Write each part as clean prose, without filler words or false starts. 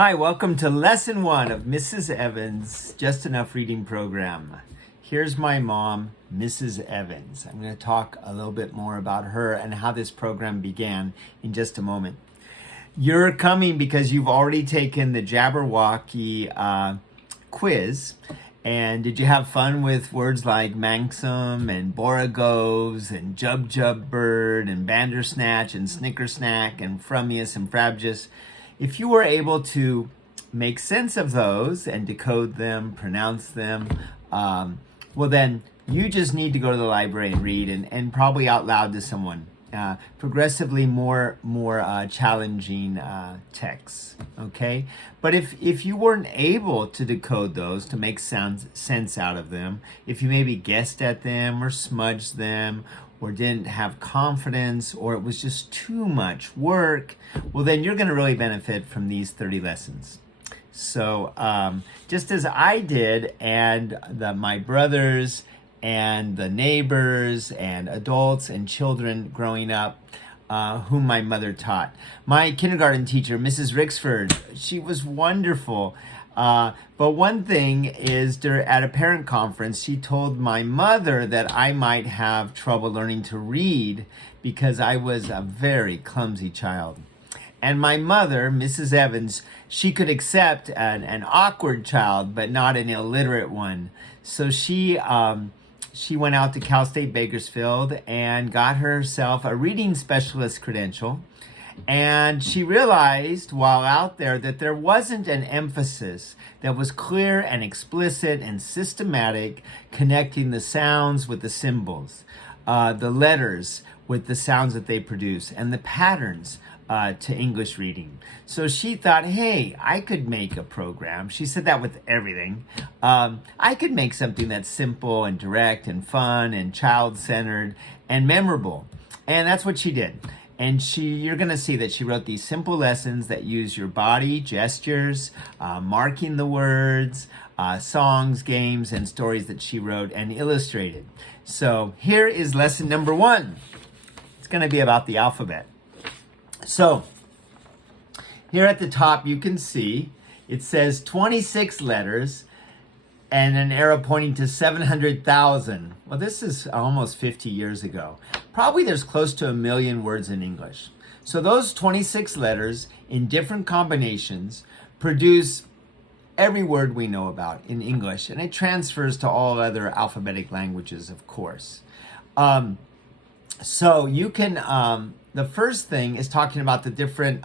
Hi, welcome to lesson 1 of Mrs. Evans' Just Enough Reading Program. Here's my mom, Mrs. Evans. I'm going to talk a little bit more about her and how this program began in just a moment. You're coming because you've already taken the Jabberwocky quiz. And did you have fun with words like Manxum and Borogoves and Jub Jub Bird and Bandersnatch and Snickersnack and Frumious and Frabjous? If you were able to make sense of those and decode them, pronounce them, well then you just need to go to the library and read and probably out loud to someone. Progressively more challenging texts, okay? But if you weren't able to decode those, to make sense out of them, if you maybe guessed at them or smudged them, or didn't have confidence, or it was just too much work, well then you're gonna really benefit from these 30 lessons. So just as I did, and my brothers and the neighbors and adults and children growing up, whom my mother taught. My kindergarten teacher, Mrs. Rixford, she was wonderful. But one thing is, at a parent conference, she told my mother that I might have trouble learning to read because I was a very clumsy child. And my mother, Mrs. Evans, she could accept an awkward child, but not an illiterate one. So she went out to Cal State Bakersfield and got herself a reading specialist credential. And she realized while out there that there wasn't an emphasis that was clear and explicit and systematic, connecting the sounds with the symbols, the letters with the sounds that they produce, and the patterns to English reading. So she thought, hey, I could make a program. She said that with everything. I could make something that's simple and direct and fun and child-centered and memorable. And that's what she did. And you're gonna see that she wrote these simple lessons that use your body, gestures, marking the words, songs, games, and stories that she wrote and illustrated. So here is lesson number 1. It's gonna be about the alphabet. So here at the top, you can see it says 26 letters and an arrow pointing to 700,000. Well, this is almost 50 years ago. Probably there's close to 1 million words in English. So those 26 letters in different combinations produce every word we know about in English, and it transfers to all other alphabetic languages, of course. So you can, the first thing is talking about the different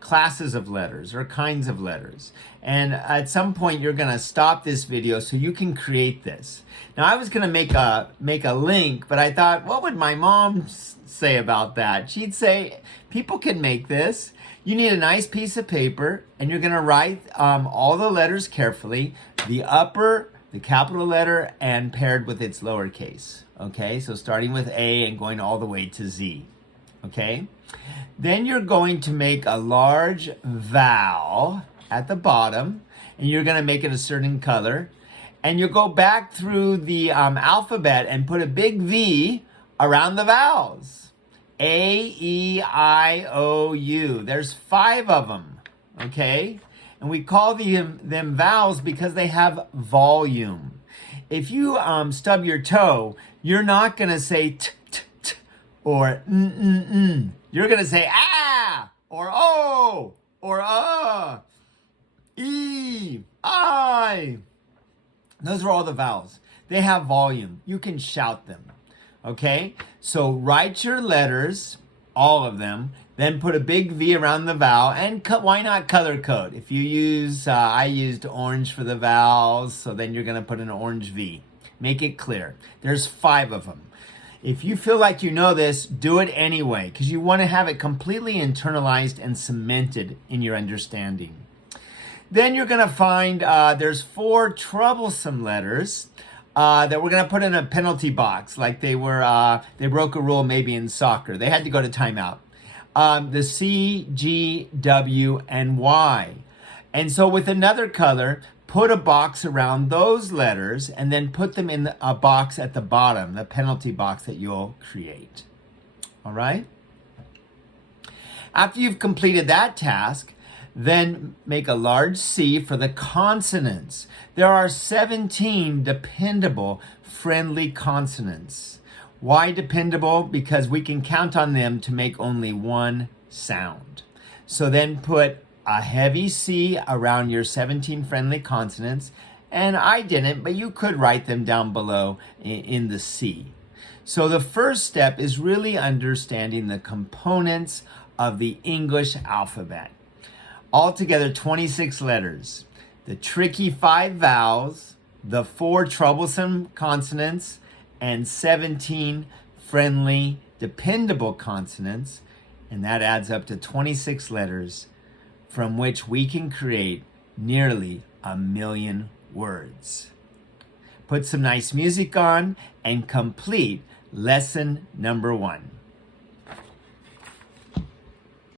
classes of letters or kinds of letters. And at some point you're gonna stop this video so you can create this. Now I was gonna make a link, but I thought, what would my mom say about that? She'd say, people can make this. You need a nice piece of paper and you're gonna write all the letters carefully, the upper, the capital letter, and paired with its lowercase. Okay, so starting with A and going all the way to Z. Okay, then you're going to make a large vowel at the bottom, and you're going to make it a certain color, and you'll go back through the alphabet and put a big V around the vowels. A, E, I, O, U. There's 5 of them. Okay, and we call them vowels because they have volume. If you stub your toe, you're not going to say t, t, t, or n, n, n. You're going to say ah, or oh, or e, I. Those are all the vowels. They have volume. You can shout them. Okay? So write your letters, all of them, then put a big V around the vowel, and why not color code? If you use, I used orange for the vowels, so then you're going to put an orange V. Make it clear. There's 5 of them. If you feel like you know this, do it anyway, because you want to have it completely internalized and cemented in your understanding. Then you're going to find there's 4 troublesome letters that we're going to put in a penalty box, like they broke a rule maybe in soccer. They had to go to timeout. The C, G, W, and Y. And so with another color, put a box around those letters and then put them in a box at the bottom, the penalty box that you'll create. All right? After you've completed that task, Then make a large C for the consonants. There are 17 dependable, friendly consonants. Why dependable? Because we can count on them to make only one sound. So then put a heavy C around your 17 friendly consonants. And I didn't, but you could write them down below in the C. So the first step is really understanding the components of the English alphabet. Altogether 26 letters. The tricky 5 vowels, the 4 troublesome consonants, and 17 friendly, dependable consonants. And that adds up to 26 letters from which we can create nearly 1 million words. Put some nice music on and complete lesson number 1.